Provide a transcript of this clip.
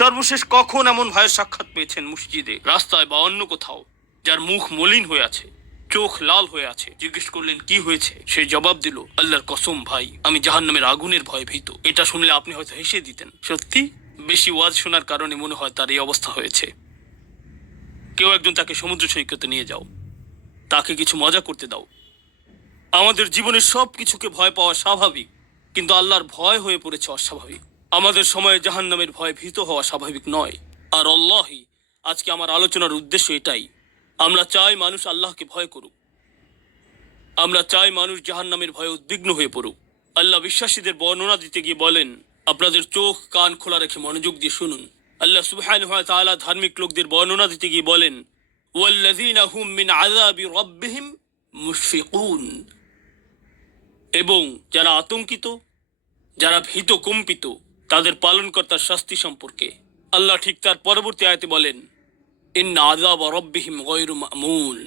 সর্বশেষ কখন এমন ভয়ের সাক্ষাৎ পেয়েছেন মসজিদে, রাস্তায় বা অন্য কোথাও, যার মুখ মলিন হয়ে আছে, চোখ লাল হয়ে আছে? জিজ্ঞেস করলেন কি হয়েছে, সে জবাব দিল, আল্লাহর কসম ভাই, আমি জাহান্নামের আগুনের ভয়ে ভীত। এটা শুনলে আপনি হয়তো হেসে দিতেন। সত্যি বেশি ওয়াজ শোনার কারণে মনে হয় তার এই অবস্থা হয়েছে। কেউ একজন তাকে সমুদ্র সৈকতে নিয়ে যাও, তাকে কিছু মজা করতে দাও। আমাদের জীবনের সব কিছুকে ভয় পাওয়া স্বাভাবিক, কিন্তু আল্লাহর ভয় হয়ে পড়েছে অস্বাভাবিক। আমাদের সময়ে জাহান্নামের ভয়ে ভীত হওয়া স্বাভাবিক নয়। আর আল্লাহি, আজকে আমার আলোচনার উদ্দেশ্য এটাই। আমরা চাই মানুষ আল্লাহকে ভয় করুক, আমরা চাই মানুষ জাহান্নামের ভয়ে উদ্বিগ্ন হয়ে পড়ুক। আল্লাহ বিশ্বাসীদের বর্ণনা দিতে গিয়ে বলেন, আপনাদের চোখ কান খোলা রেখে মনোযোগ দিয়ে শুনুন। আল্লাহ সুবহানাহু ওয়া তাআলা ধার্মিক লোকদের বর্ণনা দিতে গিয়ে বলেন, ওয়াল্লাযীনা হুম মিন আযাবি রাব্বিহিম মুশফিকুন, এবং যারা আতঙ্কিত, যারা ভীত কম্পিত তাদের পালনকর্তার শাস্তি সম্পর্কে। আল্লাহ ঠিক তার পরবর্তী আয়াতে বলেন, ইন্না আযাবা রাব্বিহিম গায়রু মা'মুন।